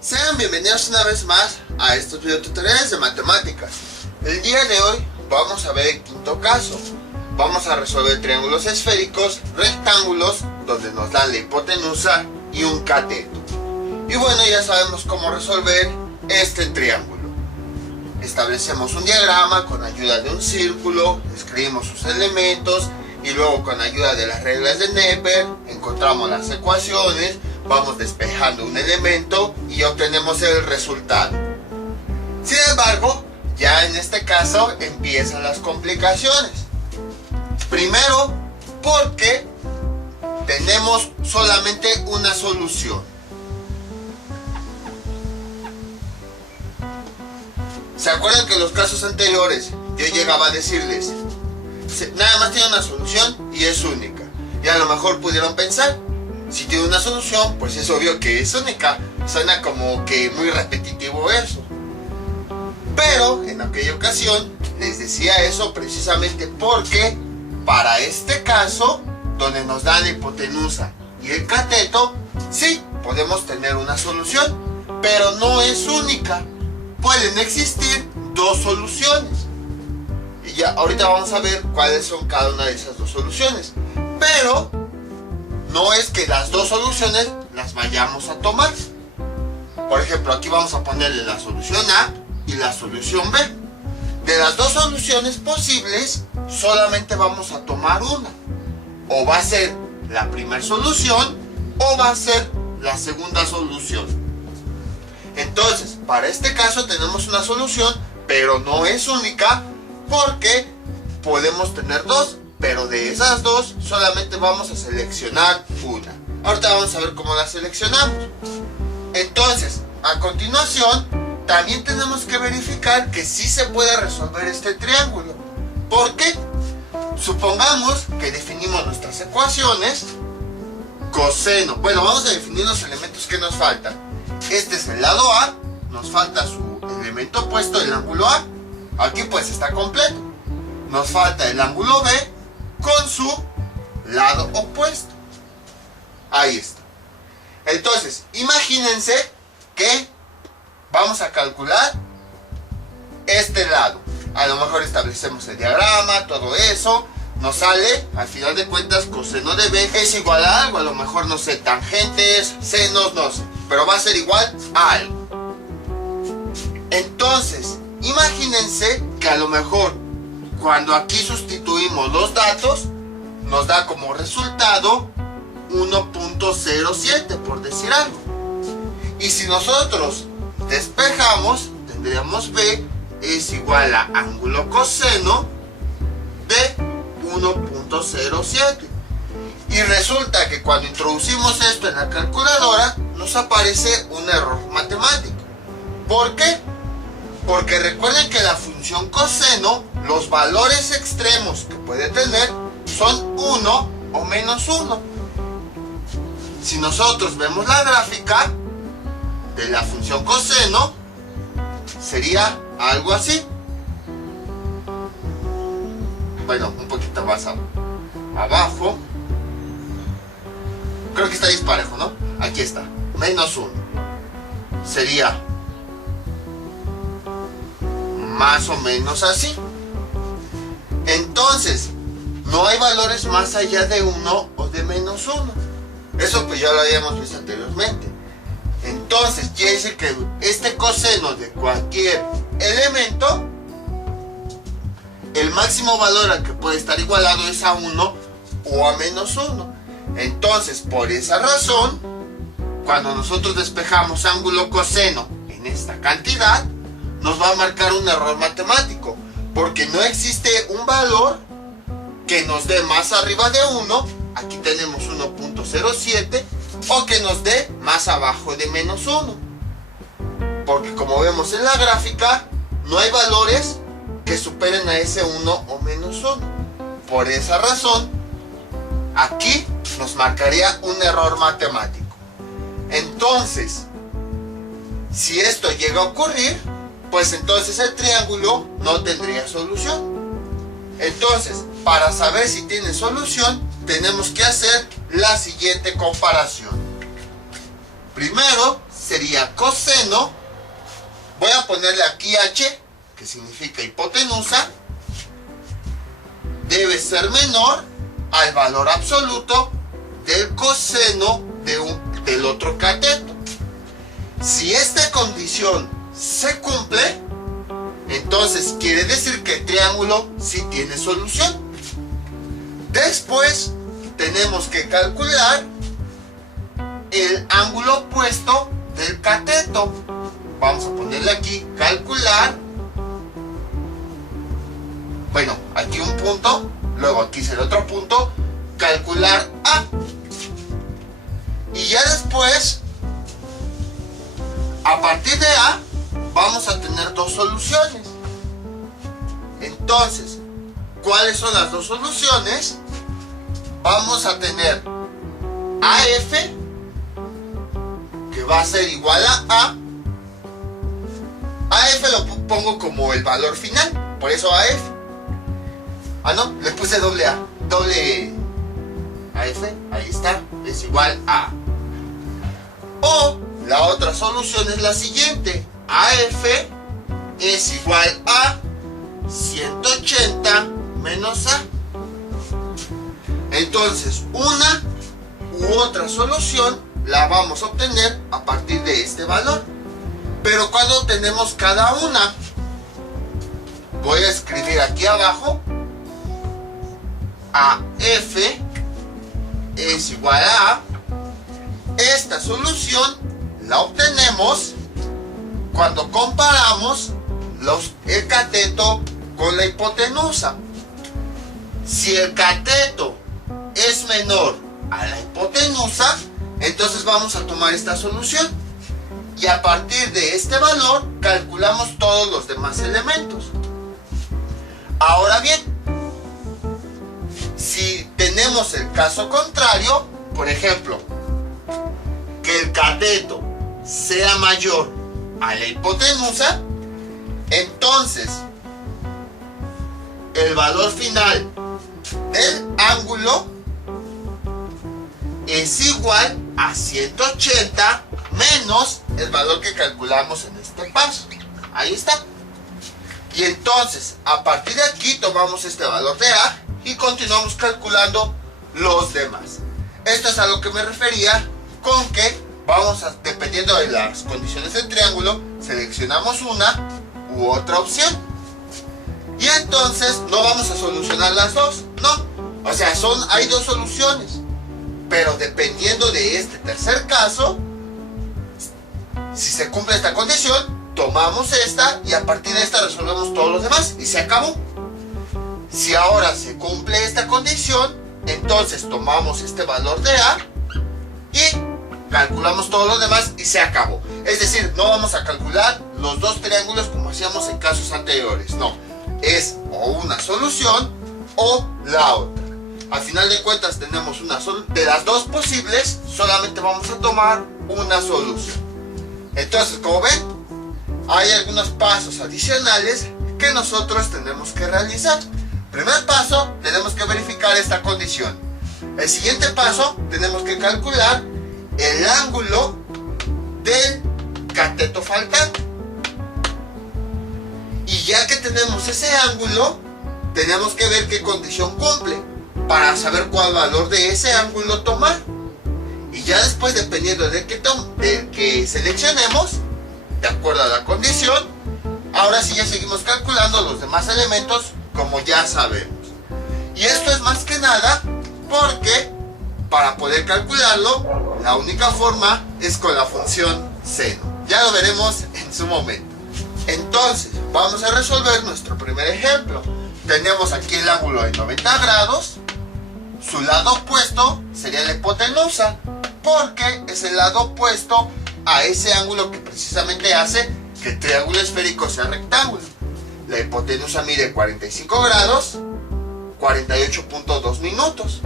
Sean bienvenidos una vez más a estos videotutoriales de matemáticas. El día de hoy vamos a ver el quinto caso. Vamos a resolver triángulos esféricos, rectángulos, donde nos dan la hipotenusa y un cateto. Y bueno, ya sabemos cómo resolver este triángulo. Establecemos un diagrama con ayuda de un círculo, escribimos sus elementos y luego con ayuda de las reglas de Neper encontramos las ecuaciones, vamos despejando un elemento y obtenemos el resultado. Sin embargo, ya en este caso empiezan las complicaciones. Primero, porque tenemos solamente una solución. ¿Se acuerdan que en los casos anteriores yo llegaba a decirles, nada más tiene una solución y es única? Y a lo mejor pudieron pensar, si tiene una solución, pues es obvio que es única. Suena como que muy repetitivo eso. Pero en aquella ocasión les decía eso precisamente porque para este caso, donde nos dan la hipotenusa y el cateto, sí podemos tener una solución, pero no es única. Pueden existir dos soluciones. Y ya ahorita vamos a ver cuáles son cada una de esas dos soluciones. Pero no es que las dos soluciones las vayamos a tomar. Por ejemplo, aquí vamos a ponerle la solución A y la solución B. De las dos soluciones posibles, solamente vamos a tomar una. O va a ser la primera solución o va a ser la segunda solución. Entonces, para este caso tenemos una solución, pero no es única porque podemos tener dos, pero de esas dos solamente vamos a seleccionar una. Ahorita vamos a ver cómo la seleccionamos. Entonces, a continuación, también tenemos que verificar que sí se puede resolver este triángulo. ¿Por qué? Supongamos que definimos nuestras ecuaciones. Coseno. Bueno, vamos a definir los elementos que nos faltan. Este es el lado A, nos falta su elemento opuesto, el ángulo A. Aquí pues está completo. Nos falta el ángulo B con su lado opuesto. Ahí está. Entonces, imagínense que vamos a calcular este lado. A lo mejor establecemos el diagrama, todo eso. Nos sale, al final de cuentas, coseno de B es igual a algo. A lo mejor, no sé, tangentes, senos, no sé. Pero va a ser igual a algo. Entonces, imagínense que a lo mejor cuando aquí sustituimos los datos, nos da como resultado 1.07, por decir algo. Y si nosotros despejamos, tendríamos B es igual a ángulo coseno de 1.07. Y resulta que cuando introducimos esto en la calculadora, nos aparece un error matemático. ¿Por qué? Porque recuerden que la función coseno, los valores extremos que puede tener son 1 o menos 1. Si nosotros vemos la gráfica de la función coseno, sería algo así. Bueno, un poquito más abajo. Creo que está disparejo, ¿no? Aquí está, menos 1. Sería más o menos así. Entonces, no hay valores más allá de 1 o de menos 1. Eso pues ya lo habíamos visto anteriormente. Entonces, quiere decir que este coseno de cualquier elemento, el máximo valor al que puede estar igualado es a 1 o a menos 1. Entonces, por esa razón, cuando nosotros despejamos ángulo coseno en esta cantidad, nos va a marcar un error matemático, porque no existe un valor que nos dé más arriba de 1, aquí tenemos 1.07, o que nos dé más abajo de menos 1. Porque como vemos en la gráfica, no hay valores que superen a ese 1 o menos 1. Por esa razón, aquí nos marcaría un error matemático. Entonces, si esto llega a ocurrir, pues entonces el triángulo no tendría solución. Entonces, para saber si tiene solución, tenemos que hacer la siguiente comparación. Primero, sería coseno, voy a ponerle aquí h, que significa hipotenusa, debe ser menor al valor absoluto del coseno del otro cateto. Si esta condición se cumple, entonces quiere decir que el triángulo sí tiene solución. Después tenemos que calcular el ángulo opuesto del cateto. Vamos a ponerle aquí calcular. Bueno, aquí un punto, luego aquí será otro punto, calcular A. Y ya después, a partir de A, vamos a tener dos soluciones. Entonces, ¿cuáles son las dos soluciones? Vamos a tener AF, que va a ser igual a A. AF lo pongo como el valor final, por eso AF. Ah, no, le puse doble A. Doble AF, ahí está, es igual a. O la otra solución es la siguiente. AF es igual a 180 menos A. Entonces, una u otra solución la vamos a obtener a partir de este valor. Pero cuando tenemos cada una, voy a escribir aquí abajo: AF es igual a. Esta solución la obtenemos cuando comparamos el cateto con la hipotenusa. Si el cateto es menor a la hipotenusa, entonces vamos a tomar esta solución. Y a partir de este valor, calculamos todos los demás elementos. Ahora bien, si tenemos el caso contrario, por ejemplo, que el cateto sea mayor a la hipotenusa, entonces el valor final del ángulo es igual a 180 menos el valor que calculamos en este paso. Ahí está. Y entonces, a partir de aquí tomamos este valor de A y continuamos calculando los demás. Esto es a lo que me refería con que vamos a, dependiendo de las condiciones del triángulo, seleccionamos una u otra opción. Y entonces no vamos a solucionar las dos, no. O sea, hay dos soluciones. Pero dependiendo de este tercer caso, si se cumple esta condición, tomamos esta y a partir de esta resolvemos todos los demás y se acabó. Si ahora se cumple esta condición, entonces tomamos este valor de A y calculamos todos los demás y se acabó. Es decir, no vamos a calcular los dos triángulos como hacíamos en casos anteriores, no. Es o una solución o la otra. Al final de cuentas tenemos de las dos posibles, solamente vamos a tomar una solución. Entonces, como ven, hay algunos pasos adicionales que nosotros tenemos que realizar. Primer paso, tenemos que verificar esta condición. El siguiente paso, tenemos que calcular el ángulo del cateto faltante. Y ya que tenemos ese ángulo, tenemos que ver qué condición cumple para saber cuál valor de ese ángulo tomar. Y ya después, dependiendo de que seleccionemos, de acuerdo a la condición, ahora sí ya seguimos calculando los demás elementos como ya sabemos. Y esto es más que nada porque para poder calcularlo, la única forma es con la función seno. Ya lo veremos en su momento. Entonces, vamos a resolver nuestro primer ejemplo. Tenemos aquí el ángulo de 90 grados. Su lado opuesto sería la hipotenusa, porque es el lado opuesto a ese ángulo que precisamente hace que el triángulo esférico sea rectángulo. La hipotenusa mide 45 grados, 48.2 minutos.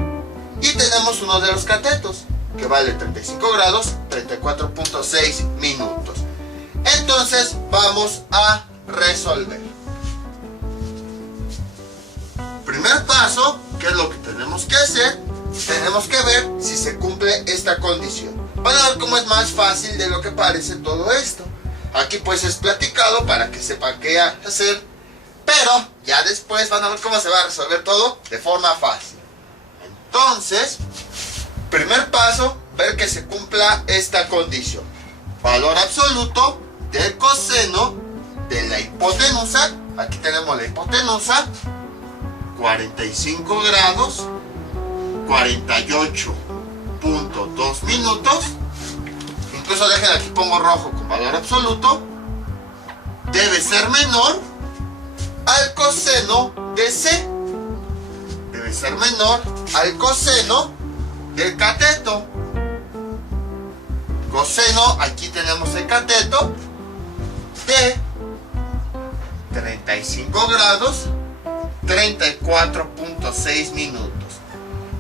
Y tenemos uno de los catetos, que vale 35 grados, 34.6 minutos. Entonces, vamos a resolver. Primer paso, ¿qué es lo que tenemos que hacer? Tenemos que ver si se cumple esta condición. Van a ver cómo es más fácil de lo que parece todo esto. Aquí pues es platicado para que sepan qué hacer, pero ya después van a ver cómo se va a resolver todo de forma fácil. Entonces, primer paso, ver que se cumpla esta condición. Valor absoluto del coseno de la hipotenusa. Aquí tenemos la hipotenusa, 45 grados, 48.2 minutos. Incluso dejen aquí, pongo rojo con valor absoluto. Debe ser menor al coseno de C. Debe ser menor al coseno del cateto. Coseno, aquí tenemos el cateto, de 35 grados, 34.6 minutos.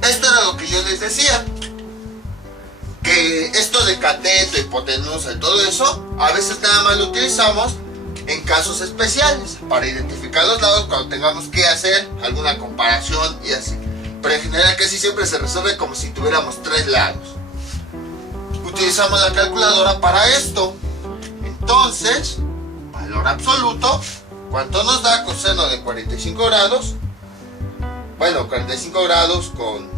Esto era lo que yo les decía, que esto de cateto, hipotenusa y todo eso, a veces nada más lo utilizamos en casos especiales, para identificar los lados cuando tengamos que hacer alguna comparación y así. Pero en general casi siempre se resuelve como si tuviéramos 3 lados. Utilizamos la calculadora para esto. Entonces, valor absoluto, ¿cuánto nos da coseno de 45 grados? Bueno, 45 grados con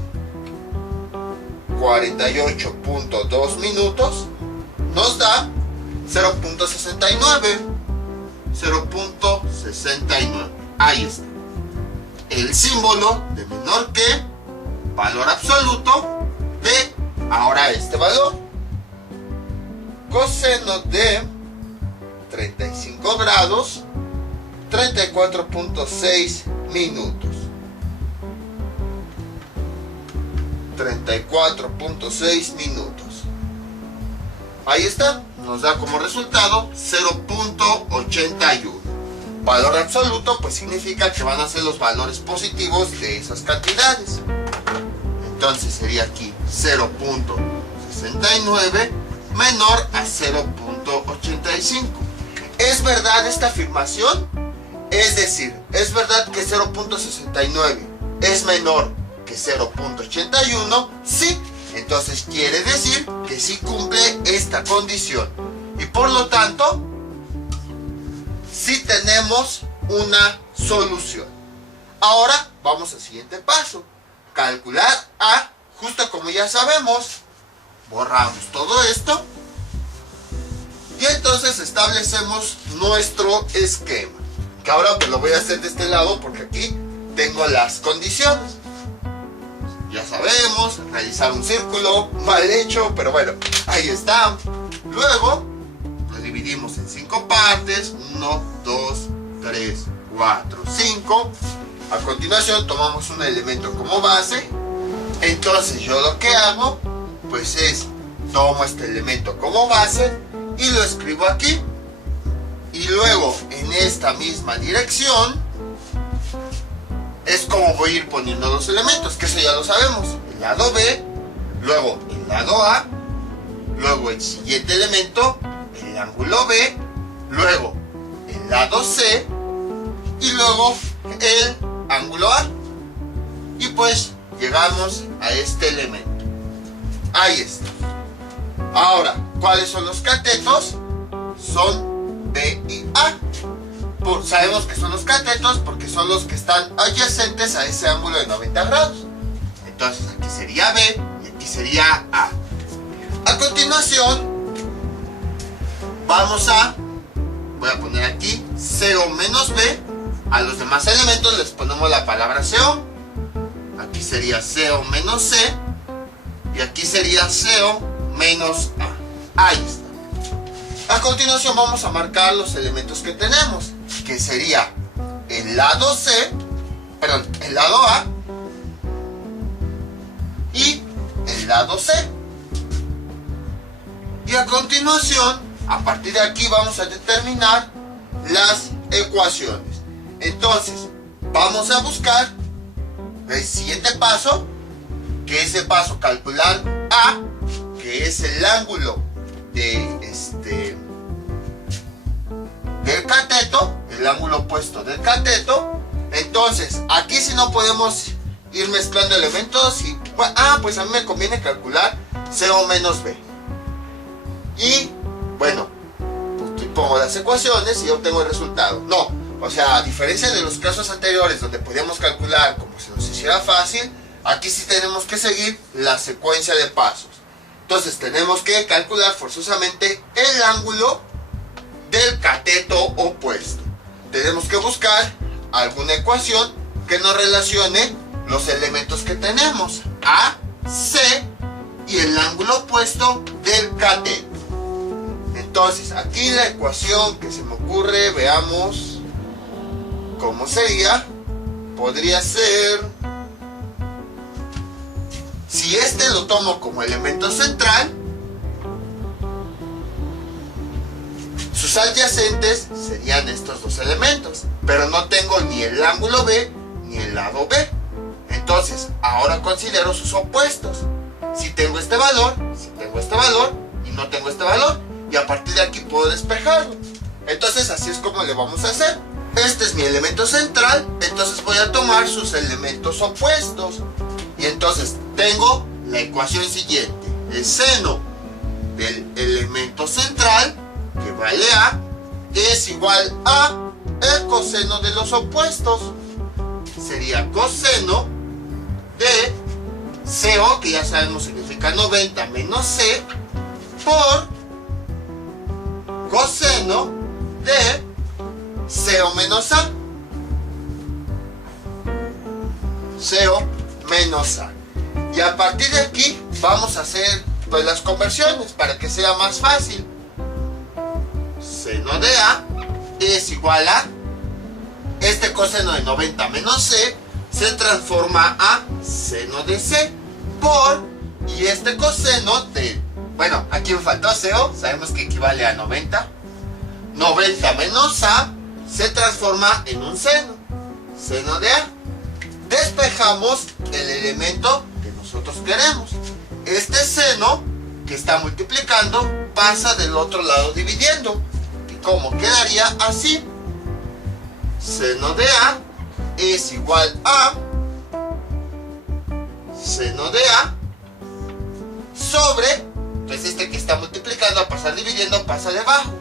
48.2 minutos nos da 0.69. 0.69. Ahí está. El símbolo de menor que, valor absoluto de, ahora este valor, coseno de 35 grados, 34.6 minutos. 34.6 minutos. Ahí está. Nos da como resultado 0.81. Valor absoluto pues significa que van a ser los valores positivos de esas cantidades. Entonces sería aquí 0.69 menor a 0.85. ¿Es verdad esta afirmación? Es decir, ¿es verdad que 0.69 es menor que 0.81? Sí. Entonces quiere decir que sí cumple esta condición. Y por lo tanto, sí tenemos una solución. Ahora vamos al siguiente paso. Calcular A, justo como ya sabemos. Borramos todo esto. Y entonces establecemos nuestro esquema. Que ahora pues lo voy a hacer de este lado porque aquí tengo las condiciones. Ya sabemos, realizar un círculo, mal hecho, pero bueno, ahí está. Luego, lo dividimos en 5 partes, 1, 2, 3, 4, 5. A continuación, tomamos un elemento como base. Entonces, yo lo que hago, pues es, tomo este elemento como base y lo escribo aquí. Y luego, en esta misma dirección, es como voy a ir poniendo los elementos, que eso ya lo sabemos. El lado B, luego el lado A, luego el siguiente elemento, el ángulo B, luego el lado C y luego el ángulo A. Y pues llegamos a este elemento. Ahí está. Ahora, ¿cuáles son los catetos? Son B y A. Sabemos que son los catetos porque son los que están adyacentes a ese ángulo de 90 grados. Entonces aquí sería B y aquí sería A. A continuación voy a poner aquí CO menos B. A los demás elementos les ponemos la palabra CO. Aquí sería CO menos C y aquí sería CO menos A. Ahí está. A continuación vamos a marcar los elementos que tenemos, que sería el lado el lado A y el lado C. Y a continuación, a partir de aquí vamos a determinar las ecuaciones. Entonces, vamos a buscar el siguiente paso, que es el paso calcular A, que es el ángulo del cateto, el ángulo opuesto del cateto. Entonces, aquí si no podemos ir mezclando elementos y pues a mí me conviene calcular CO menos B. y, bueno, pues pongo las ecuaciones y obtengo el resultado. No, o sea, a diferencia de los casos anteriores donde podíamos calcular como si nos hiciera fácil, aquí sí tenemos que seguir la secuencia de pasos. Entonces tenemos que calcular forzosamente el ángulo del cateto opuesto. Tenemos que buscar alguna ecuación que nos relacione los elementos que tenemos, A, C y el ángulo opuesto del cateto. Entonces aquí la ecuación que se me ocurre, veamos cómo sería. Podría ser, si este lo tomo como elemento central, sus adyacentes serían estos dos elementos, pero no tengo ni el ángulo B ni el lado B. Entonces, ahora considero sus opuestos. Si tengo este valor y no tengo este valor, y a partir de aquí puedo despejarlo. Entonces, así es como le vamos a hacer. Este es mi elemento central, entonces voy a tomar sus elementos opuestos. Y entonces tengo la ecuación siguiente. El seno del elemento central, que vale A, es igual a el coseno de los opuestos. Sería coseno de CO, que ya sabemos significa 90 menos C, por coseno de CO menos A. CO menos A. Y a partir de aquí vamos a hacer pues las conversiones para que sea más fácil. Seno de A es igual a este coseno de 90 menos C se transforma a seno de C por, y este coseno de, bueno, aquí me faltó CO, sabemos que equivale a 90. 90 menos A se transforma en un seno, seno de A. Despejamos el elemento que nosotros queremos. Este seno que está multiplicando pasa del otro lado dividiendo. ¿Y cómo quedaría? Así. Seno de A es igual a seno de A sobre, pues este que está multiplicando al pasar dividiendo pasa debajo,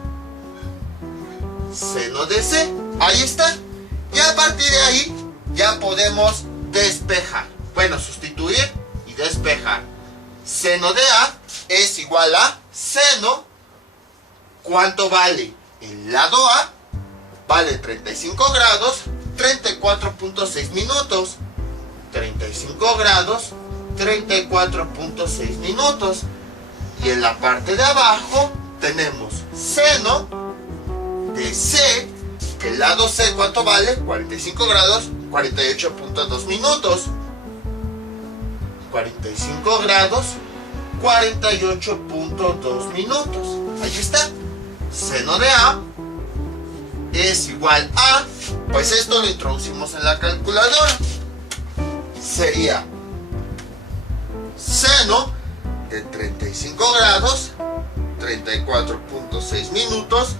seno de C. Ahí está. Y a partir de ahí ya podemos despejar. Bueno, sustituir y despejar. Seno de A es igual a seno. ¿Cuánto vale? El lado A vale 35 grados, 34.6 minutos. 35 grados, 34.6 minutos. Y en la parte de abajo tenemos seno de C, que el lado C, ¿cuánto vale? 45 grados, 48.2 minutos. 45 grados, 48.2 minutos. Ahí está. Seno de A es igual a, pues esto lo introducimos en la calculadora. Sería seno de 35 grados, 34.6 minutos,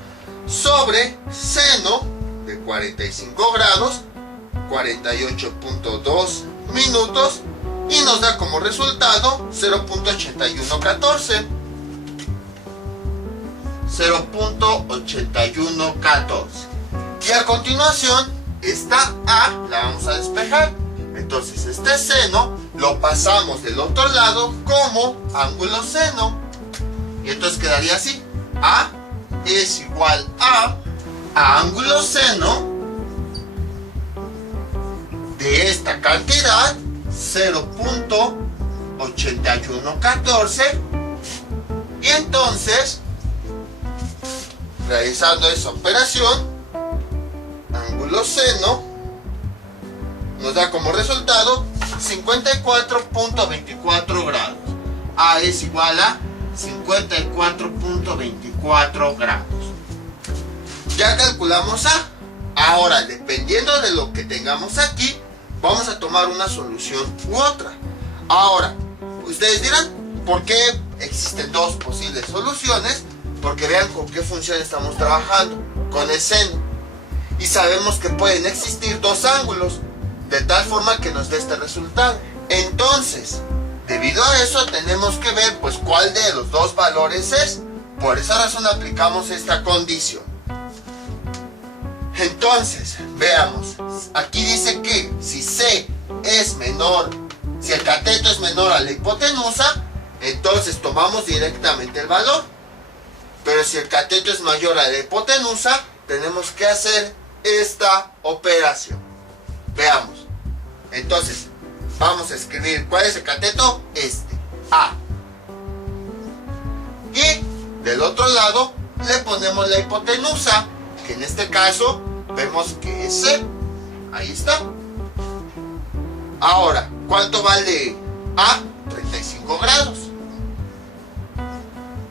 sobre seno de 45 grados, 48.2 minutos, y nos da como resultado 0.8114. 0.8114. Y a continuación, esta A la vamos a despejar. Entonces este seno lo pasamos del otro lado como ángulo seno. Y entonces quedaría así. A es igual a ángulo seno de esta cantidad, 0.8114. Y entonces, realizando esa operación, ángulo seno nos da como resultado 54.24 grados. A es igual a 54.24 grados. Ya calculamos A. Ahora, dependiendo de lo que tengamos aquí, vamos a tomar una solución u otra. Ahora, ustedes dirán, ¿por qué existen dos posibles soluciones? Porque vean con qué función estamos trabajando, con el seno. Y sabemos que pueden existir dos ángulos, de tal forma que nos dé este resultado. Entonces, debido a eso tenemos que ver pues cuál de los dos valores es. Por esa razón aplicamos esta condición. Entonces, veamos. Aquí dice que si C es menor, si el cateto es menor a la hipotenusa, entonces tomamos directamente el valor. Pero si el cateto es mayor a la hipotenusa, tenemos que hacer esta operación. Veamos. Entonces, vamos a escribir ¿cuál es el cateto? Este, A. Y del otro lado le ponemos la hipotenusa, que en este caso vemos que es C. Ahí está. Ahora, ¿cuánto vale A? 35 grados.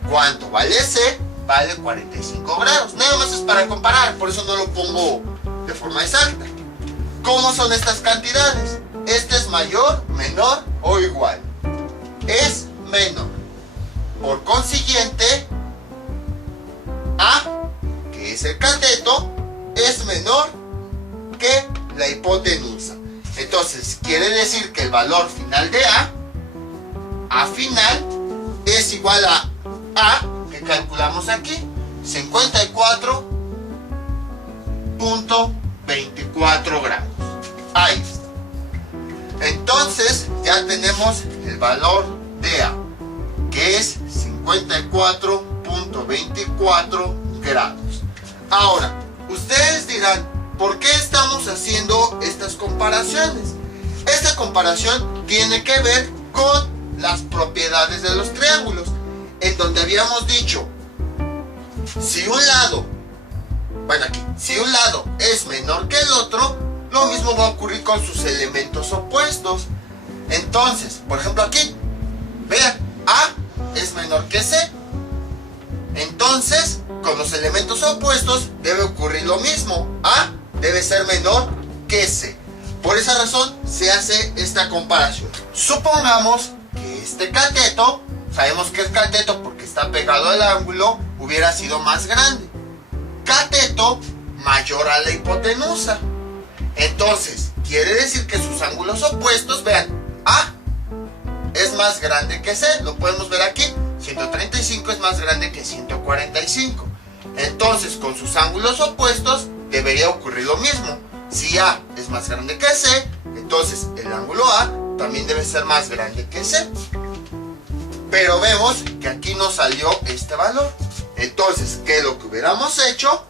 ¿Cuánto vale C? Vale 45 grados. Nada más es para comparar, por eso no lo pongo de forma exacta. ¿Cómo son estas cantidades? ¿Este es mayor, menor o igual? Es menor. Por consiguiente, A, que es el cateto, es menor que la hipotenusa. Entonces, quiere decir que el valor final de A final, es igual a que calculamos aquí, 54.24 grados. Ahí está. Entonces, ya tenemos el valor de A, que es 54.24 grados. Ahora, ustedes dirán, ¿por qué estamos haciendo estas comparaciones? Esta comparación tiene que ver con las propiedades de los triángulos, en donde habíamos dicho, si un lado es menor que el otro, lo mismo va a ocurrir con sus elementos opuestos. Entonces, por ejemplo aquí, vean, A es menor que C. Entonces, con los elementos opuestos debe ocurrir lo mismo. A debe ser menor que C. Por esa razón se hace esta comparación. Supongamos que este cateto, sabemos que es cateto porque está pegado al ángulo, hubiera sido más grande. Cateto mayor a la hipotenusa. Entonces, quiere decir que sus ángulos opuestos, vean, A es más grande que C, lo podemos ver aquí, 135 es más grande que 145. Entonces, con sus ángulos opuestos, debería ocurrir lo mismo. Si A es más grande que C, entonces el ángulo A también debe ser más grande que C. Pero vemos que aquí nos salió este valor. Entonces, ¿qué es lo que hubiéramos hecho?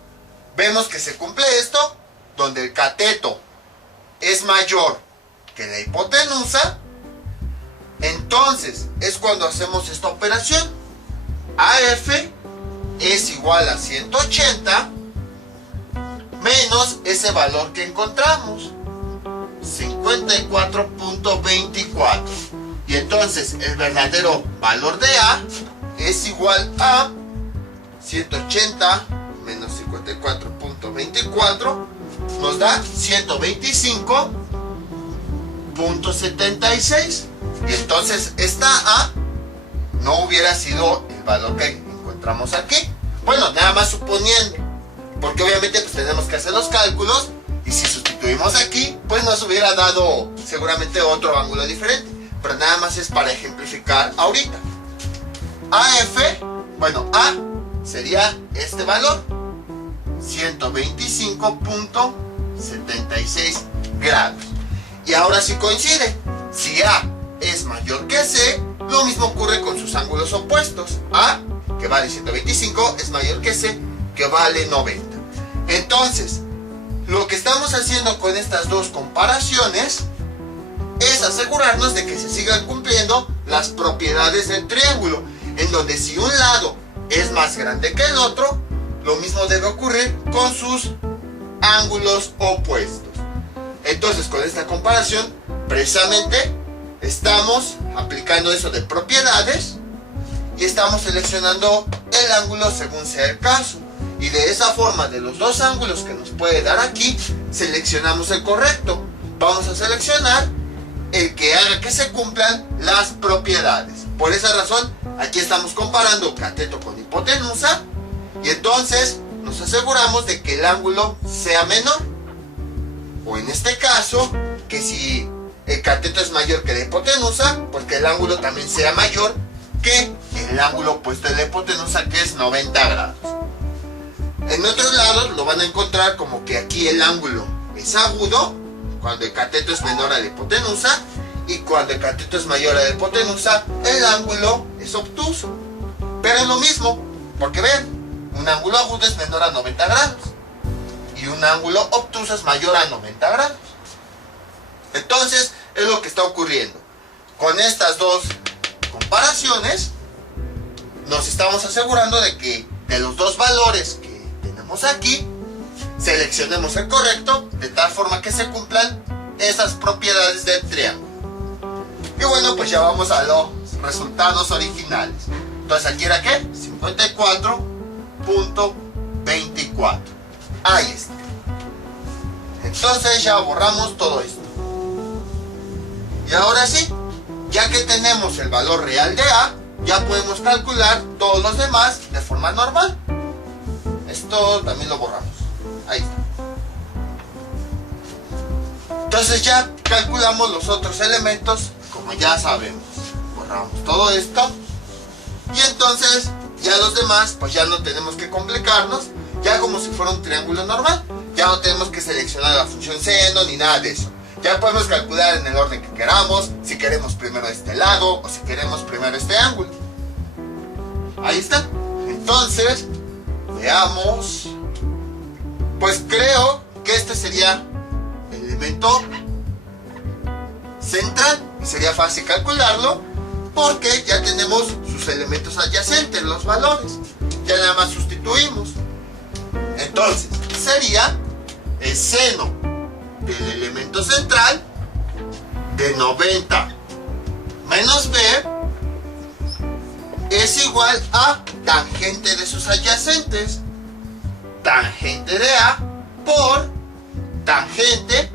Vemos que se cumple esto, donde el cateto es mayor que la hipotenusa. Entonces, es cuando hacemos esta operación. AF es igual a 180 menos ese valor que encontramos, 54.24. Y entonces el verdadero valor de A es igual a 180 menos 54.24 nos da 125.76. Y entonces esta A no hubiera sido el valor que encontramos aquí. Bueno, nada más suponiendo, porque obviamente pues tenemos que hacer los cálculos, y si sustituimos aquí, pues nos hubiera dado seguramente otro ángulo diferente. Pero nada más es para ejemplificar ahorita. AF, bueno, A sería este valor, 125.76 grados. Y ahora sí coincide. Si A es mayor que C, lo mismo ocurre con sus ángulos opuestos. A, que vale 125, es mayor que C, que vale 90. Entonces, lo que estamos haciendo con estas dos comparaciones es asegurarnos de que se sigan cumpliendo las propiedades del triángulo, en donde si un lado es más grande que el otro, lo mismo debe ocurrir con sus ángulos opuestos. Entonces, con esta comparación, precisamente estamos aplicando eso de propiedades y estamos seleccionando el ángulo según sea el caso. Y de esa forma, de los dos ángulos que nos puede dar aquí, seleccionamos el correcto. Vamos a seleccionar el que haga que se cumplan las propiedades. Por esa razón, aquí estamos comparando cateto con hipotenusa, y entonces nos aseguramos de que el ángulo sea menor. O en este caso, que si el cateto es mayor que la hipotenusa, pues que el ángulo también sea mayor que el ángulo opuesto de la hipotenusa, que es 90 grados. En otros lados lo van a encontrar como que aquí el ángulo es agudo cuando el cateto es menor a la hipotenusa, y cuando el cateto es mayor a la hipotenusa el ángulo es obtuso. Pero es lo mismo, porque ven, un ángulo agudo es menor a 90 grados y un ángulo obtuso es mayor a 90 grados. Entonces es lo que está ocurriendo. Con estas dos comparaciones nos estamos asegurando de que de los dos valores que tenemos aquí, seleccionemos el correcto de tal forma que se cumplan esas propiedades del triángulo. Y bueno, pues ya vamos a los resultados originales. Entonces aquí era ¿qué? 54.24. Ahí está. Entonces ya borramos todo esto. Y ahora sí, ya que tenemos el valor real de A, ya podemos calcular todos los demás de forma normal. Esto también lo borramos. Ahí está. Entonces ya calculamos los otros elementos, como ya sabemos. Borramos todo esto. Y entonces ya los demás, pues ya no tenemos que complicarnos. Ya como si fuera un triángulo normal. Ya no tenemos que seleccionar la función seno ni nada de eso. Ya podemos calcular en el orden que queramos, si queremos primero este lado o si queremos primero este ángulo. Ahí está. Entonces, veamos. Pues creo que este sería el elemento central. Y sería fácil calcularlo porque ya tenemos sus elementos adyacentes, los valores. Ya nada más sustituimos. Entonces, sería el seno del elemento central de 90 menos B es igual a tangente de sus adyacentes, tangente de A por tangente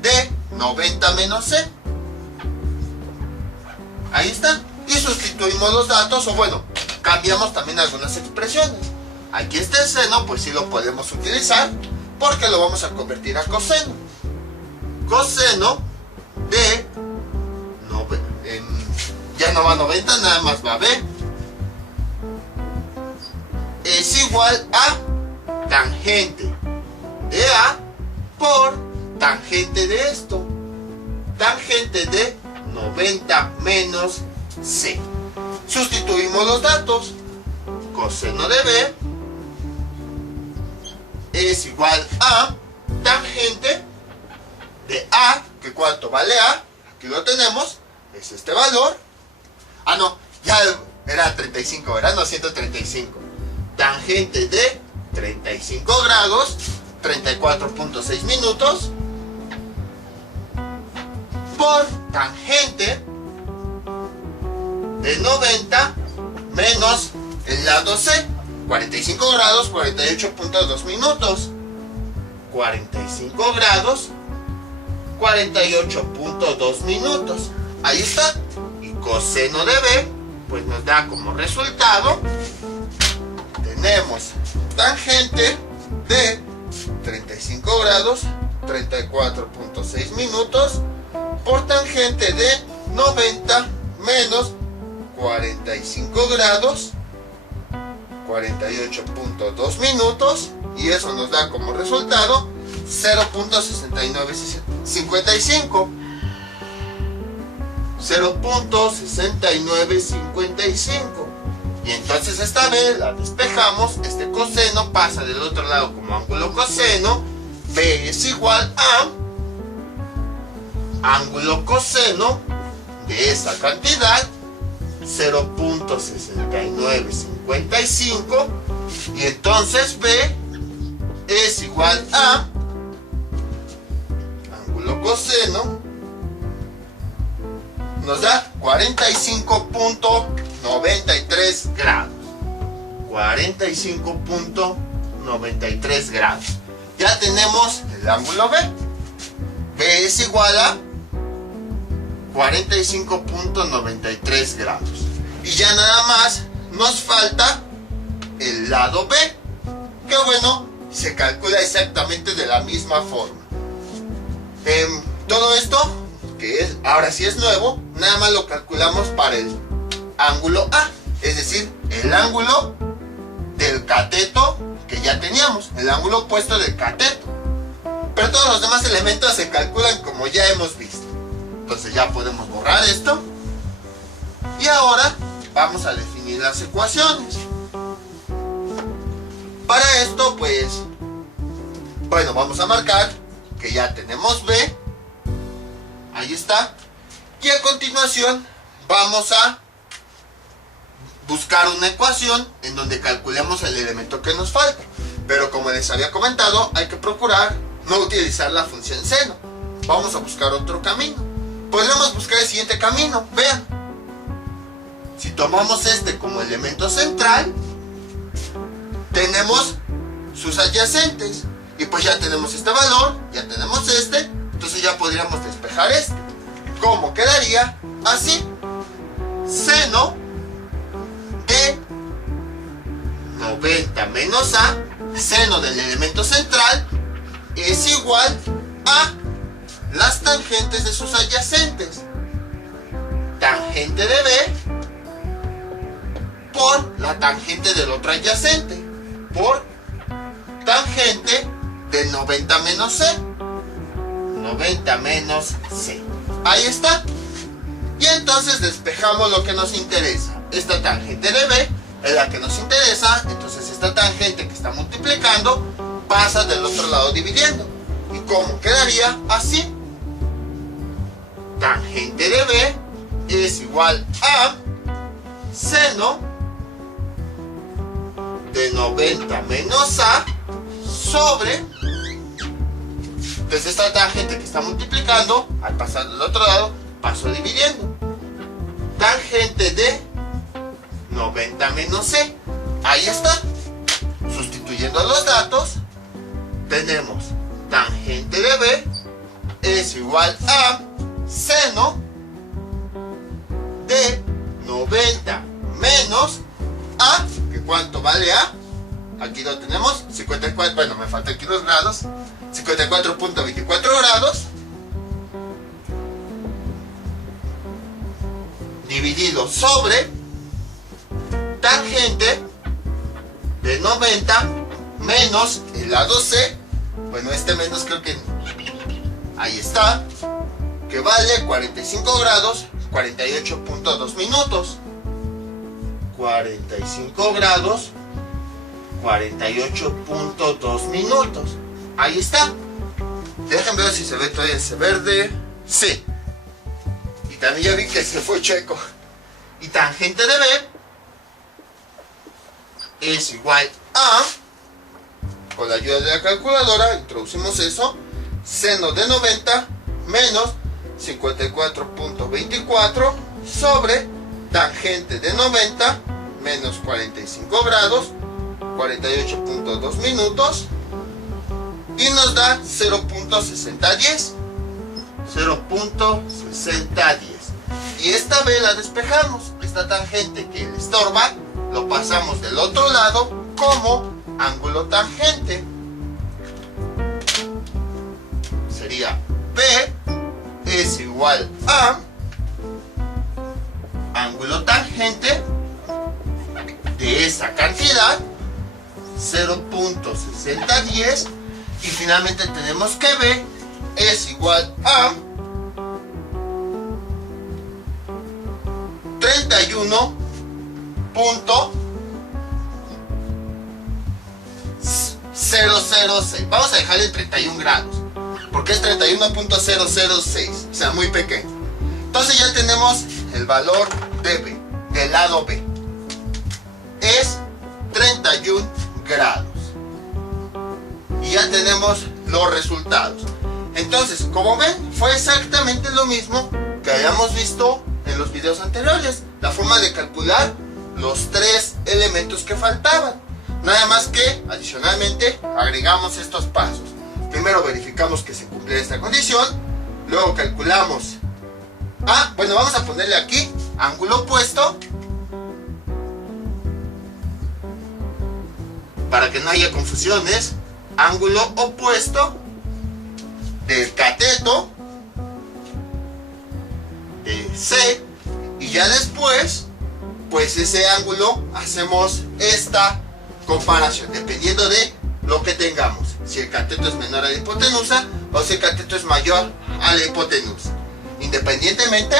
de 90 menos C. Ahí está. Y sustituimos los datos, o bueno, cambiamos también algunas expresiones. Aquí está el seno, pues sí lo podemos utilizar porque lo vamos a convertir a coseno. Coseno de ya no va 90, nada más va B. Es igual a tangente de A por tangente de esto. Tangente de 90 menos C. Sustituimos los datos. Coseno de B es igual a tangente de A, que cuánto vale A, aquí lo tenemos, es este valor. Ah no, ya era 35, ¿verdad? No, 135. Tangente de 35 grados, 34.6 minutos, por tangente de 90 menos el lado C, 45 grados, 48.2 minutos. 45 grados, 48.2 minutos. Ahí está. Y coseno de B, pues nos da como resultado, tenemos tangente de 35 grados, 34.6 minutos, por tangente de 90 menos 45 grados, 48.2 minutos, y eso nos da como resultado 0.6955. 0.6955. Y entonces esta vez la despejamos. Este coseno pasa del otro lado como ángulo coseno. B es igual a ángulo coseno de esa cantidad, 0.6955. Y entonces B es igual a ángulo coseno, nos da 45.93 grados. 45.93 grados. Ya tenemos el ángulo B. B es igual a 45.93 grados. Y ya nada más nos falta el lado B, que bueno, se calcula exactamente de la misma forma. Todo esto que ahora sí es nuevo, nada más lo calculamos para el ángulo A, es decir, el ángulo del cateto que ya teníamos, el ángulo opuesto del cateto. Pero todos los demás elementos se calculan como ya hemos visto. Entonces ya podemos borrar esto. Y ahora vamos a definir las ecuaciones. Para esto, pues, bueno, vamos a marcar que ya tenemos B. Ahí está. Y a continuación vamos a buscar una ecuación en donde calculemos el elemento que nos falta. Pero como les había comentado, hay que procurar no utilizar la función seno. Vamos a buscar otro camino. Podríamos buscar el siguiente camino. Vean. Si tomamos este como elemento central, tenemos sus adyacentes. Y pues ya tenemos este valor, ya tenemos este. Entonces ya podríamos despejar este. ¿Cómo quedaría? Así. Seno de 90 menos A, seno del elemento central, es igual a las tangentes de sus adyacentes. Tangente de B por la tangente del otro adyacente, por tangente de 90 menos C. 90 menos C. Ahí está. Y entonces despejamos lo que nos interesa. Esta tangente de B es la que nos interesa. Entonces esta tangente que está multiplicando pasa del otro lado dividiendo. ¿Y cómo quedaría? Así. Tangente de B es igual a seno de 90 menos A sobre, entonces esta tangente que está multiplicando, al pasar del otro lado, paso dividiendo. Tangente de 90 menos C. Ahí está. Sustituyendo los datos, tenemos tangente de B es igual a seno de 90 menos A, que ¿cuánto vale A? Aquí lo tenemos, 54, bueno, me faltan aquí los grados, 54.24 grados, dividido sobre tangente de 90 menos el lado C, bueno, este menos creo que, ahí está, que vale 45 grados, 48.2 minutos, 45 grados, 48.2 minutos. Ahí está. Déjenme ver si se ve todavía ese verde. Sí. Y también ya vi que se fue chueco. Y tangente de B es igual a, con la ayuda de la calculadora, introducimos eso, seno de 90 menos 54.24 sobre tangente de 90 menos 45 grados, 48.2 minutos, y nos da 0.6010. 0.6010. Y esta B la despejamos. Esta tangente que le estorba lo pasamos del otro lado como ángulo tangente. Sería B es igual a ángulo tangente de esa cantidad, 0.6010, y finalmente tenemos que B es igual a 31.006. Vamos a dejarle 31 grados porque es 31.006, o sea, muy pequeño. Entonces ya tenemos el valor de B, del lado B. Es 31 grados. Y ya tenemos los resultados. Entonces, como ven, fue exactamente lo mismo que habíamos visto en los videos anteriores. La forma de calcular los tres elementos que faltaban. Nada más que, adicionalmente, agregamos estos pasos. Primero verificamos que se cumple esta condición. Luego calculamos. Bueno, vamos a ponerle aquí ángulo opuesto, para que no haya confusiones. Ángulo opuesto del cateto de C, y ya después, pues ese ángulo hacemos esta comparación, dependiendo de lo que tengamos, si el cateto es menor a la hipotenusa o si el cateto es mayor a la hipotenusa, independientemente.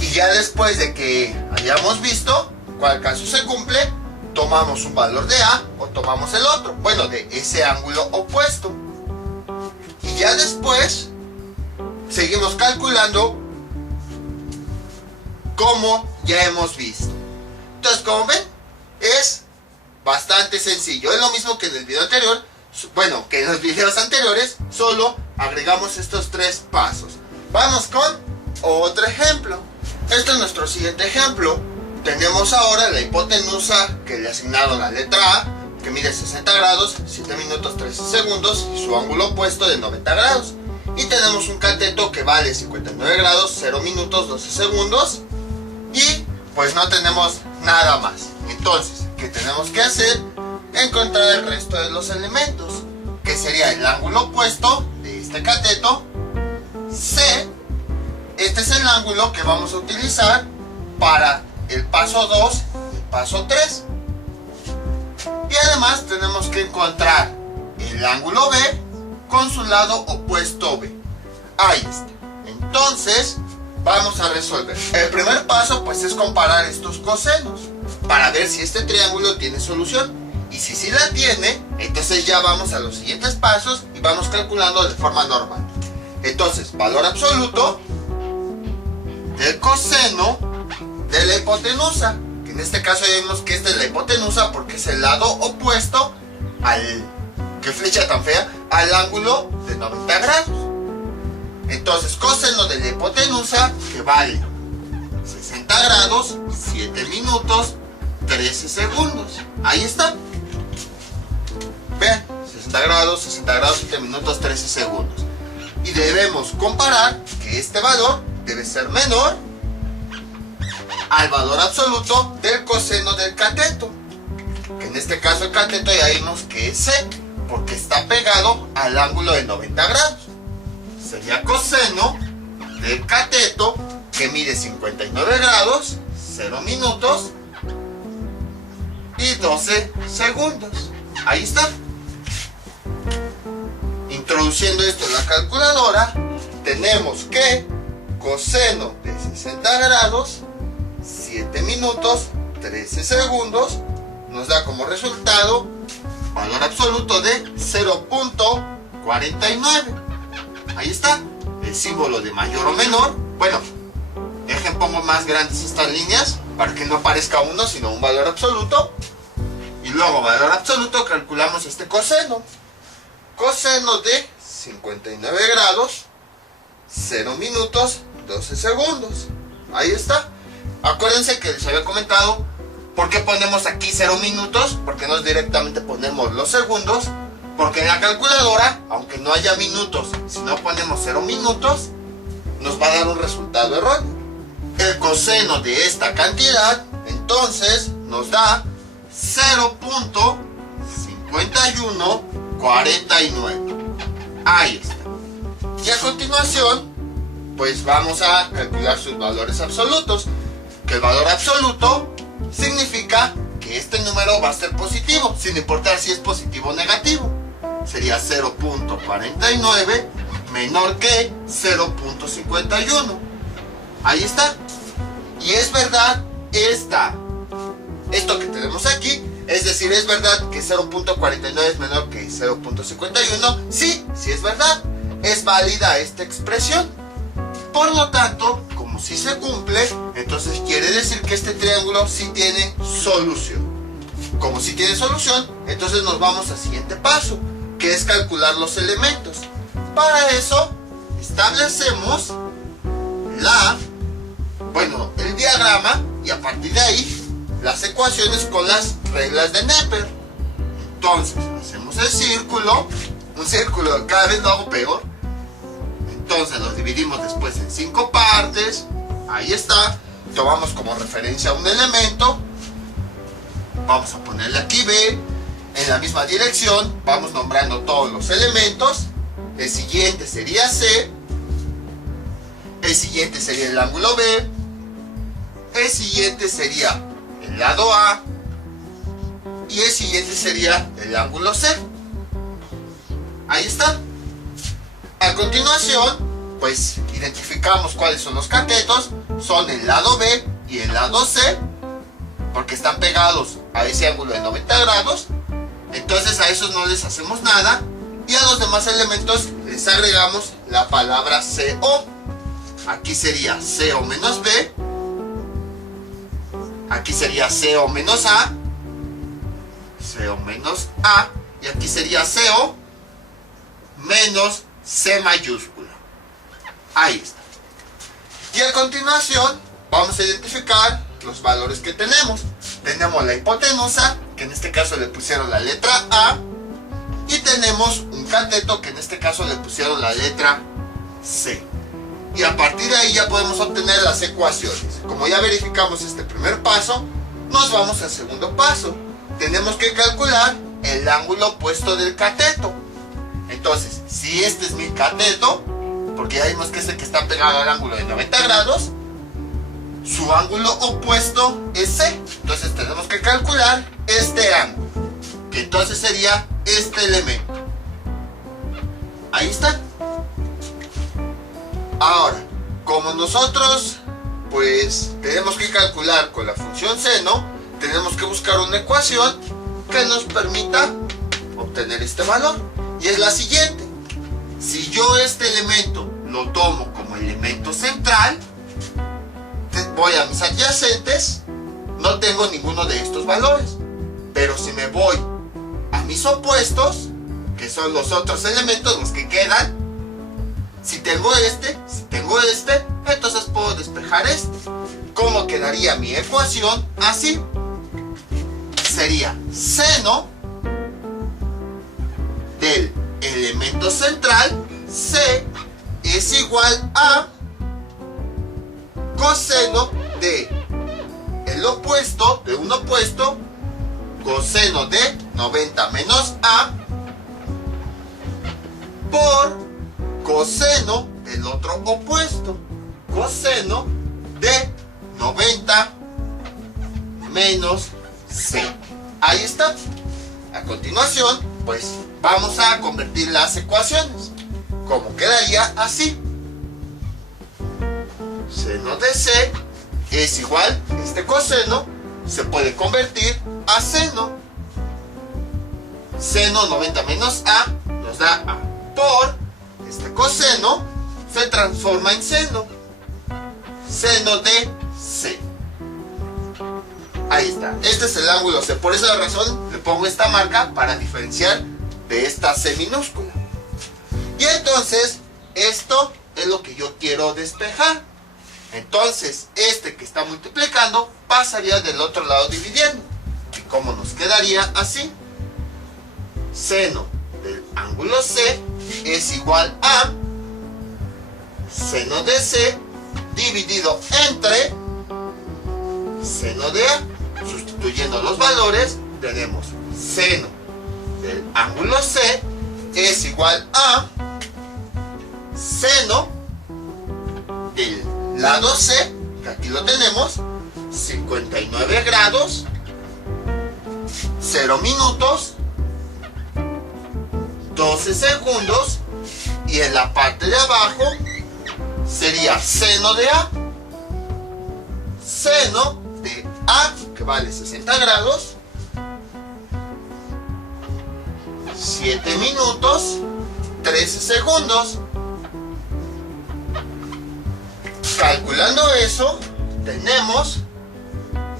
Y ya después de que hayamos visto cuál caso se cumple, tomamos un valor de A o tomamos el otro, bueno, de ese ángulo opuesto, y ya después seguimos calculando como ya hemos visto. Entonces, como ven, es bastante sencillo. Es lo mismo que en el video anterior, bueno, que en los videos anteriores, solo agregamos estos tres pasos. Vamos con otro ejemplo. Este es nuestro siguiente ejemplo. Tenemos ahora la hipotenusa que le asignaron la letra A, que mide 60 grados, 7 minutos 13 segundos y su ángulo opuesto de 90 grados. Y tenemos un cateto que vale 59 grados, 0 minutos 12 segundos. Y pues no tenemos nada más. Entonces, ¿qué tenemos que hacer? Encontrar el resto de los elementos, que sería el ángulo opuesto de este cateto, C. Este es el ángulo que vamos a utilizar para el paso 2 y el paso 3. Y además tenemos que encontrar el ángulo B con su lado opuesto B. Ahí está. Entonces, vamos a resolver. El primer paso pues es comparar estos cosenos para ver si este triángulo tiene solución. Y si sí la tiene, entonces ya vamos a los siguientes pasos y vamos calculando de forma normal. Entonces, valor absoluto del coseno de la hipotenusa, que en este caso ya vimos que esta es la hipotenusa porque es el lado opuesto al, qué flecha tan fea, al ángulo de 90 grados. Entonces, coseno de la hipotenusa, que vale 60 grados, 7 minutos, 13 segundos. Ahí está. Vean, 60 grados, 7 minutos, 13 segundos. Y debemos comparar que este valor debe ser menor al valor absoluto del coseno del cateto. Que en este caso el cateto ya vimos que es C, porque está pegado al ángulo de 90 grados. Sería coseno del cateto, que mide 59 grados, 0 minutos y 12 segundos. Ahí está. Introduciendo esto en la calculadora, tenemos que coseno de 60 grados, 7 minutos, 13 segundos, nos da como resultado valor absoluto de 0.49. Ahí está, el símbolo de mayor o menor. Bueno, dejen pongo más grandes estas líneas para que no aparezca uno, sino un valor absoluto. Y luego valor absoluto calculamos este coseno. Coseno de 59 grados, 0 minutos, 12 segundos. Ahí está. Acuérdense que les había comentado por qué ponemos aquí 0 minutos, porque no es directamente ponemos los segundos, porque en la calculadora, aunque no haya minutos, si no ponemos 0 minutos, nos va a dar un resultado erróneo. El coseno de esta cantidad, entonces, nos da 0.5149. Ahí está. Y a continuación, pues vamos a calcular sus valores absolutos. Que el valor absoluto significa que este número va a ser positivo, sin importar si es positivo o negativo. Sería 0.49 menor que 0.51. Ahí está. Y es verdad esto que tenemos aquí, es decir, es verdad que 0.49 es menor que 0.51. Sí, sí es verdad. Es válida esta expresión. Por lo tanto, como si se cumple, entonces quiere decir que este triángulo sí tiene solución. Como si tiene solución, entonces nos vamos al siguiente paso, que es calcular los elementos. Para eso, establecemos el diagrama y a partir de ahí, las ecuaciones con las reglas de Neper. Entonces, hacemos el círculo, un círculo cada vez lo hago peor. Entonces los dividimos después en 5 partes. Ahí está. Tomamos como referencia un elemento. Vamos a ponerle aquí B. En la misma dirección vamos nombrando todos los elementos. El siguiente sería C. El siguiente sería el ángulo B. El siguiente sería el lado A. Y el siguiente sería el ángulo C. Ahí está. A continuación, pues identificamos cuáles son los catetos. Son el lado B y el lado C, porque están pegados a ese ángulo de 90 grados. Entonces a esos no les hacemos nada. Y a los demás elementos les agregamos la palabra CO. Aquí sería CO menos B. Aquí sería CO menos A. CO menos A. Y aquí sería CO menos C mayúscula. Ahí está. Y a continuación vamos a identificar los valores que tenemos. Tenemos la hipotenusa, que en este caso le pusieron la letra A. Y tenemos un cateto, que en este caso le pusieron la letra C. Y a partir de ahí ya podemos obtener las ecuaciones. Como ya verificamos este primer paso, nos vamos al segundo paso. Tenemos que calcular el ángulo opuesto del cateto. Entonces, si este es mi cateto, porque ya vimos que es el que está pegado al ángulo de 90 grados, su ángulo opuesto es C. Entonces tenemos que calcular este ángulo, que entonces sería este elemento. Ahí está. Ahora, como nosotros pues tenemos que calcular con la función seno, tenemos que buscar una ecuación que nos permita obtener este valor. Y es la siguiente. Si yo este elemento lo tomo como elemento central, voy a mis adyacentes, no tengo ninguno de estos valores. Pero si me voy a mis opuestos, que son los otros elementos, los que quedan, si tengo este, entonces puedo despejar este. ¿Cómo quedaría mi ecuación? Así. Sería seno del elemento central, C, es igual a coseno de el opuesto, de un opuesto, coseno de 90 menos A, por coseno del otro opuesto, coseno de 90 menos C. Ahí está. A continuación, pues vamos a convertir las ecuaciones. ¿Cómo quedaría? Así. Seno de C es igual, este coseno se puede convertir a seno. Seno 90 menos A nos da A. Por este coseno se transforma en seno. Seno de C. Ahí está. Este es el ángulo C. Por esa razón le pongo esta marca para diferenciar de esta C minúscula. Y entonces esto es lo que yo quiero despejar. Entonces este que está multiplicando pasaría del otro lado dividiendo. ¿Y cómo nos quedaría? Así. Seno del ángulo C es igual a seno de C dividido entre seno de A. Sustituyendo los valores, tenemos seno del ángulo C es igual a seno del lado C, que aquí lo tenemos, 59 grados, 0 minutos, 12 segundos, y en la parte de abajo sería seno de A. Seno de A, que vale 60 grados, 7 minutos, 13 segundos. Calculando eso, tenemos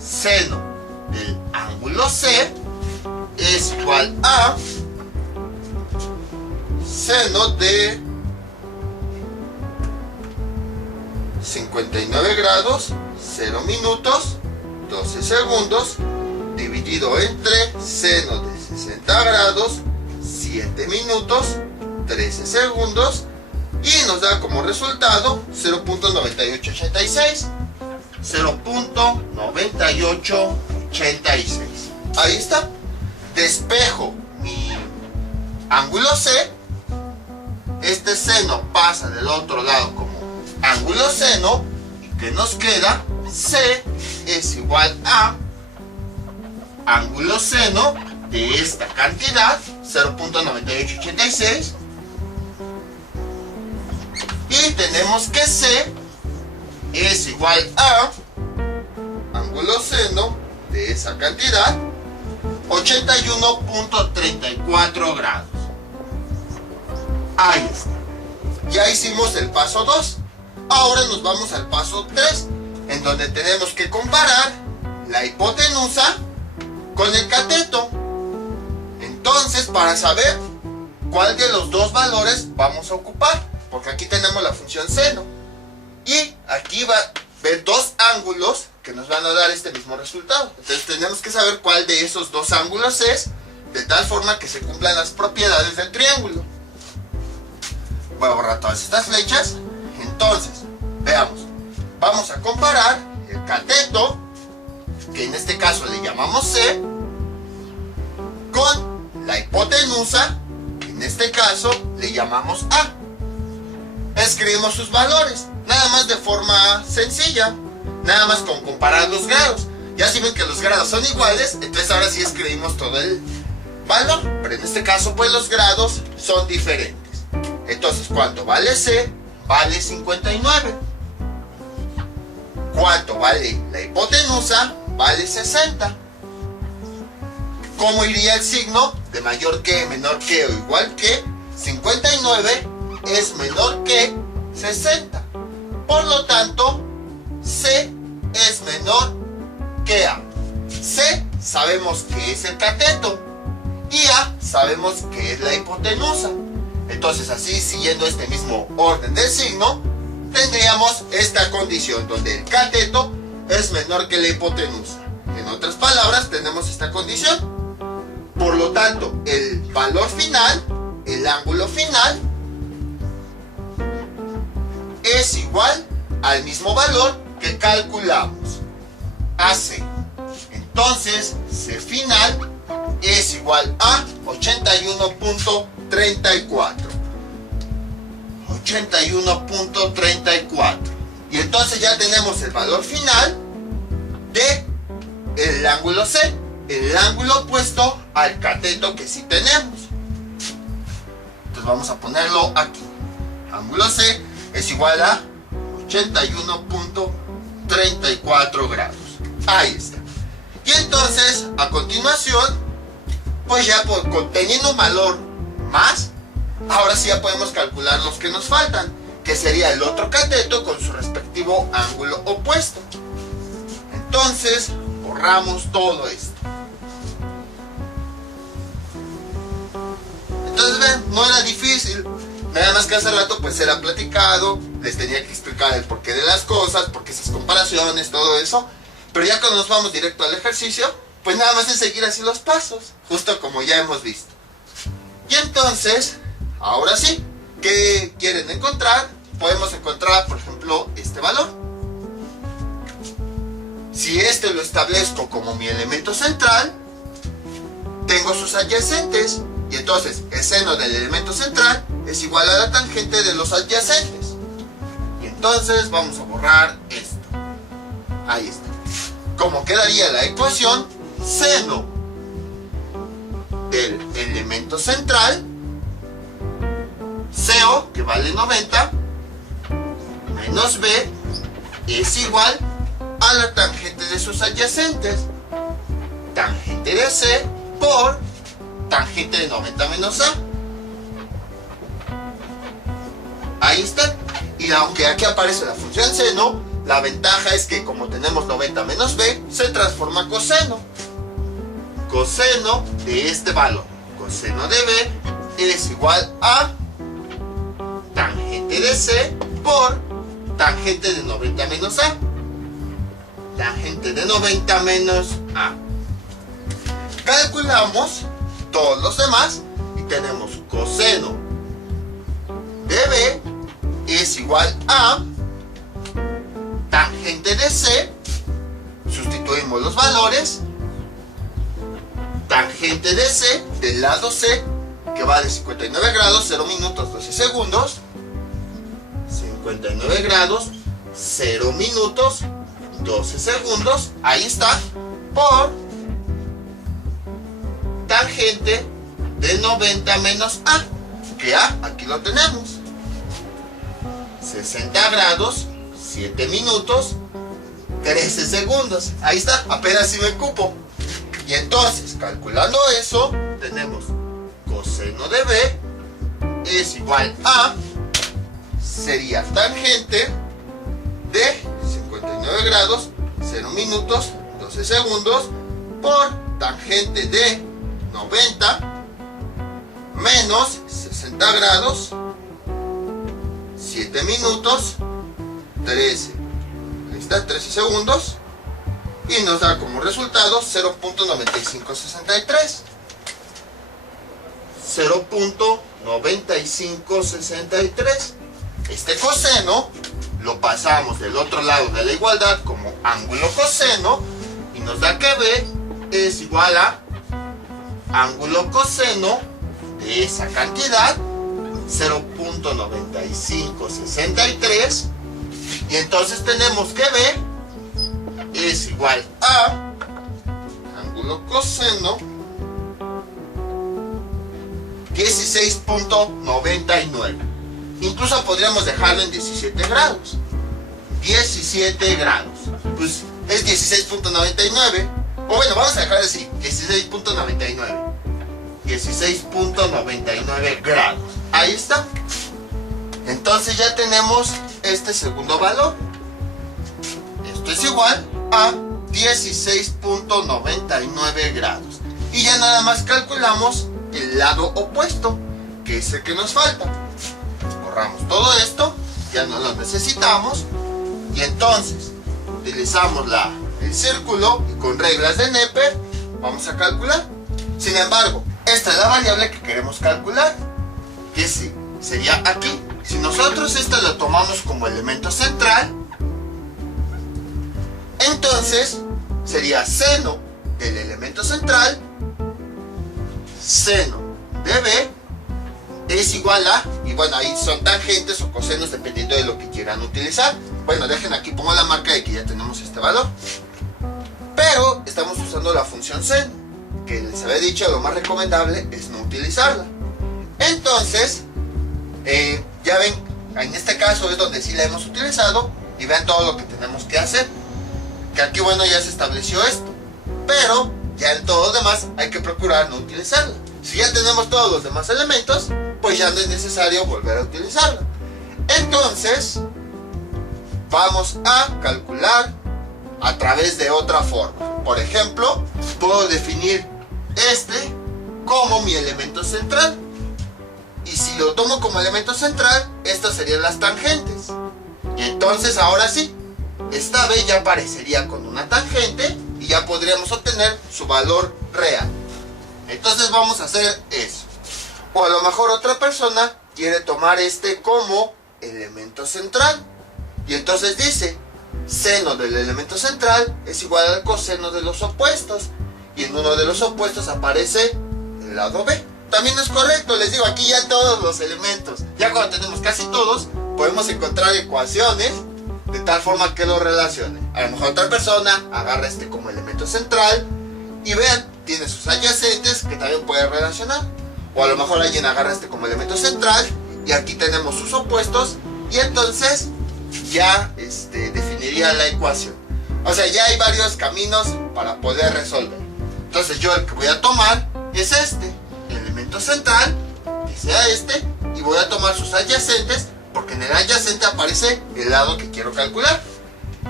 seno del ángulo C es igual a seno de 59 grados, 0 minutos, 12 segundos, dividido entre seno de 60 grados, 7 minutos, 13 segundos, y nos da como resultado 0.9886. 0.9886. Ahí está. Despejo mi ángulo C. Este seno pasa del otro lado como ángulo seno. ¿Y qué nos queda? C es igual a ángulo seno de esta cantidad, 0.9886. Y tenemos que C es igual a ángulo seno de esa cantidad, 81.34 grados. Ahí está. Ya hicimos el paso 2. Ahora nos vamos al paso 3, en donde tenemos que comparar la hipotenusa con el cateto. Entonces, para saber cuál de los dos valores vamos a ocupar, porque aquí tenemos la función seno y aquí va a ver dos ángulos que nos van a dar este mismo resultado. Entonces tenemos que saber cuál de esos dos ángulos es, de tal forma que se cumplan las propiedades del triángulo. Voy a borrar todas estas flechas. Entonces, veamos, vamos a comparar el cateto, que en este caso le llamamos C, con la hipotenusa, que en este caso le llamamos A. Escribimos sus valores, nada más de forma sencilla, nada más con comparar los grados. Ya si ven que los grados son iguales, entonces ahora sí escribimos todo el valor, pero en este caso pues los grados son diferentes. Entonces, ¿cuánto vale C? Vale 59. ¿Cuánto vale la hipotenusa? Vale 60. ¿Cómo iría el signo? De mayor que, menor que o igual que. 59 es menor que 60. Por lo tanto, C es menor que A. C sabemos que es el cateto y A sabemos que es la hipotenusa. Entonces, así, siguiendo este mismo orden del signo, tendríamos esta condición donde el cateto es menor que la hipotenusa. En otras palabras, tenemos esta condición. Por lo tanto, el valor final, el ángulo final, es igual al mismo valor que calculamos, AC. Entonces, C final es igual a 81.34. 81.34. Y entonces ya tenemos el valor final de el ángulo C, el ángulo opuesto al cateto que sí tenemos. Entonces vamos a ponerlo aquí. Ángulo C es igual a 81.34 grados. Ahí está. Y entonces, a continuación, pues ya teniendo un valor más, ahora sí ya podemos calcular los que nos faltan, que sería el otro cateto con su respectivo ángulo opuesto. Entonces, borramos todo esto. Entonces ven, no era difícil. Nada más que hace rato pues era platicado, les tenía que explicar el porqué de las cosas, por qué esas comparaciones, todo eso. Pero ya cuando nos vamos directo al ejercicio, pues nada más es seguir así los pasos, justo como ya hemos visto. Y entonces, ahora sí, ¿qué quieren encontrar? Podemos encontrar, por ejemplo, este valor. Si este lo establezco como mi elemento central, tengo sus adyacentes. Y entonces, el seno del elemento central es igual a la tangente de los adyacentes. Y entonces vamos a borrar esto. Ahí está. ¿Cómo quedaría la ecuación? Seno del elemento central, CO, que vale 90, menos B, es igual a la tangente de sus adyacentes. Tangente de C por tangente de 90 menos A. Ahí está. Y aunque aquí aparece la función seno, la ventaja es que como tenemos 90 menos B, se transforma a coseno. Coseno de este valor, coseno de B, es igual a tangente de C por tangente de 90 menos A. Tangente de 90 menos A. Calculamos todos los demás y tenemos coseno de B es igual a tangente de C, sustituimos los valores, tangente de C del lado C, que vale 59 grados, 0 minutos, 12 segundos, 59 grados, 0 minutos, 12 segundos. Ahí está. Por tangente de 90 menos A. Que A, aquí lo tenemos. 60 grados, 7 minutos, 13 segundos. Ahí está, apenas si me cupo. Y entonces, calculando eso, tenemos coseno de B es igual a, sería tangente de 59 grados, 0 minutos, 12 segundos, por tangente de 90 menos 60 grados, 7 minutos, 13. Ahí está, 13 segundos. Y nos da como resultado 0.9563. 0.9563. Este coseno lo pasamos del otro lado de la igualdad como ángulo coseno y nos da que B es igual a ángulo coseno de esa cantidad, 0.9563, y entonces tenemos que B es igual a ángulo coseno 16.99. Incluso podríamos dejarlo en 17 grados. 17 grados. Pues es 16.99. O bueno, vamos a dejar así, 16.99. 16.99 grados. Ahí está. Entonces ya tenemos este segundo valor. Esto es igual a 16.99 grados. Y ya nada más calculamos el lado opuesto, que es el que nos falta. Borramos todo esto, ya no lo necesitamos. Y entonces utilizamos el círculo y con reglas de Neper vamos a calcular. Sin embargo, esta es la variable que queremos calcular, que sería aquí. Si nosotros esta la tomamos como elemento central, entonces sería seno del elemento central, seno de B es igual a, y bueno, ahí son tangentes o cosenos dependiendo de lo que quieran utilizar. Bueno, dejen aquí, pongo la marca de que ya tenemos este valor, pero estamos usando la función seno, que les había dicho lo más recomendable es no utilizarla. Entonces, ya ven, en este caso es donde sí la hemos utilizado, y vean todo lo que tenemos que hacer, que aquí bueno ya se estableció esto, pero ya en todo lo demás hay que procurar no utilizarla. Si ya tenemos todos los demás elementos, pues ya no es necesario volver a utilizarla. Entonces vamos a calcular a través de otra forma. Por ejemplo, puedo definir este como mi elemento central, y si lo tomo como elemento central, estas serían las tangentes. Y entonces ahora sí, esta B ya aparecería con una tangente y ya podríamos obtener su valor real. Entonces vamos a hacer eso. O a lo mejor otra persona quiere tomar este como elemento central, y entonces dice seno del elemento central es igual al coseno de los opuestos, y en uno de los opuestos aparece el lado B. También es correcto, les digo, aquí ya todos los elementos, ya cuando tenemos casi todos, podemos encontrar ecuaciones de tal forma que lo relacione. A lo mejor otra persona agarra este como elemento central y vean, tiene sus adyacentes que también puede relacionar. O a lo mejor alguien agarra este como elemento central y aquí tenemos sus opuestos, y entonces ya definiría la ecuación. O sea, ya hay varios caminos para poder resolver. Entonces yo el que voy a tomar es este, el elemento central, que sea este, y voy a tomar sus adyacentes, porque en el adyacente aparece el lado que quiero calcular.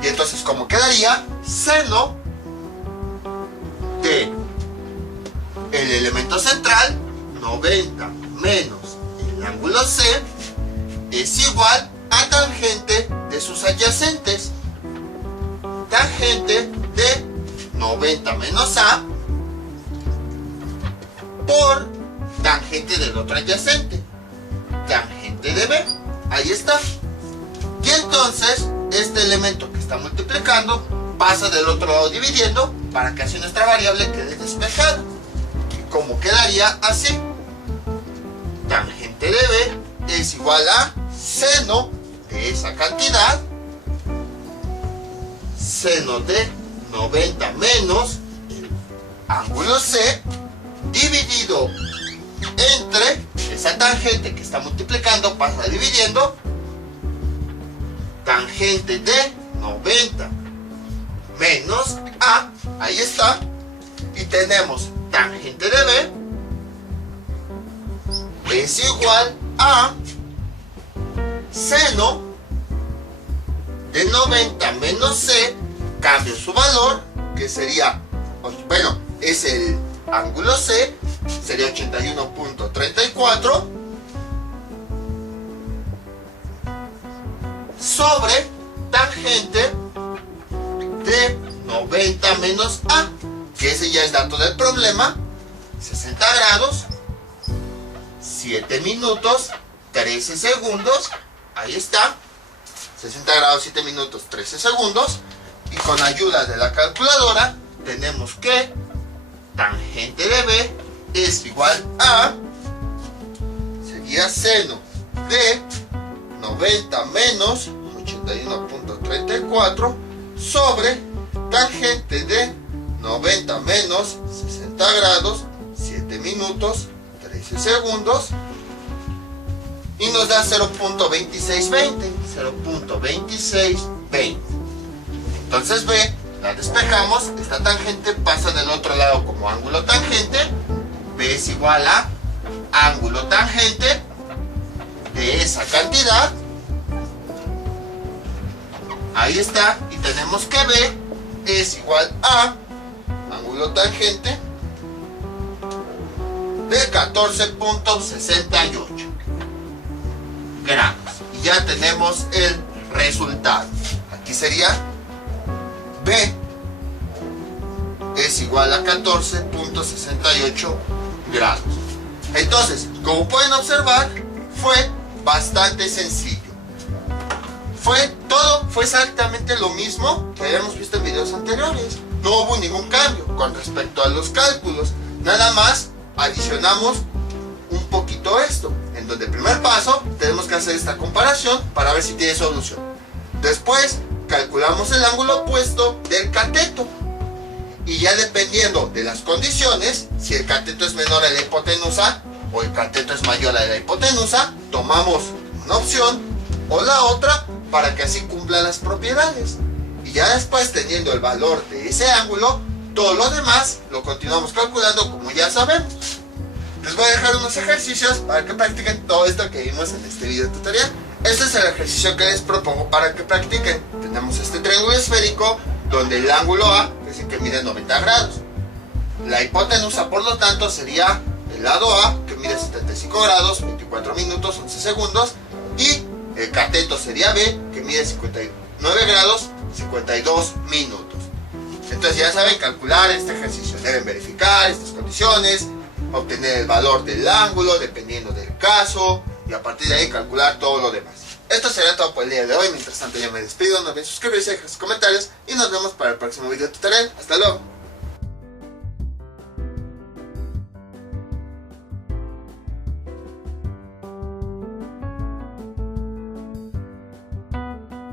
Y entonces, como quedaría, seno de el elemento central, 90 menos el ángulo C, es igual a tangente de sus adyacentes. Tangente de 90 menos A por tangente del otro adyacente, tangente de B. Ahí está. Y entonces este elemento que está multiplicando pasa del otro lado dividiendo para que así nuestra variable quede despejada. Y como quedaría así, tangente de B es igual a seno de esa cantidad, seno de 90 menos el ángulo C, dividido entre esa tangente que está multiplicando, pasa dividiendo, tangente de 90 menos A, ahí está, y tenemos tangente de B es igual a seno de 90 menos C, cambio su valor, que sería, bueno, es el ángulo C, sería 81.34 sobre tangente de 90 menos A, que ese ya es dato del problema, 60 grados, 7 minutos, 13 segundos, ahí está, 60 grados, 7 minutos, 13 segundos, y con ayuda de la calculadora tenemos que tangente de B es igual a, sería seno de 90 menos 81.34 sobre tangente de 90 menos 60 grados, 7 minutos, 13 segundos, y nos da 0.2620, 0.2620. Entonces B, la despejamos, esta tangente pasa del otro lado como ángulo tangente, B es igual a ángulo tangente de esa cantidad, ahí está, y tenemos que B es igual a ángulo tangente de 14.68 grados, y ya tenemos el resultado. Aquí sería B es igual a 14.68 grados. Entonces, como pueden observar, fue bastante sencillo. Todo fue exactamente lo mismo que habíamos visto en videos anteriores. No hubo ningún cambio con respecto a los cálculos. Nada más adicionamos un poquito esto, en donde el primer paso tenemos que hacer esta comparación para ver si tiene solución. Después calculamos el ángulo opuesto del cateto, y ya dependiendo de las condiciones, si el cateto es menor a la hipotenusa o el cateto es mayor a la hipotenusa, tomamos una opción o la otra para que así cumpla las propiedades, y ya después, teniendo el valor de ese ángulo, todo lo demás lo continuamos calculando como ya sabemos. Les voy a dejar unos ejercicios para que practiquen todo esto que vimos en este video tutorial. Este es el ejercicio que les propongo para que practiquen. Tenemos este triángulo esférico donde el ángulo A es el que mide 90 grados. La hipotenusa, por lo tanto, sería el lado A, que mide 75 grados, 24 minutos, 11 segundos, y el cateto sería B, que mide 59 grados, 52 minutos. Entonces ya saben calcular este ejercicio. Deben verificar estas condiciones, obtener el valor del ángulo dependiendo del caso, y a partir de ahí calcular todo lo demás. Esto será todo por el día de hoy. Mientras tanto, yo me despido. No olviden suscribirse, dejar sus comentarios, y nos vemos para el próximo video tutorial. Hasta luego.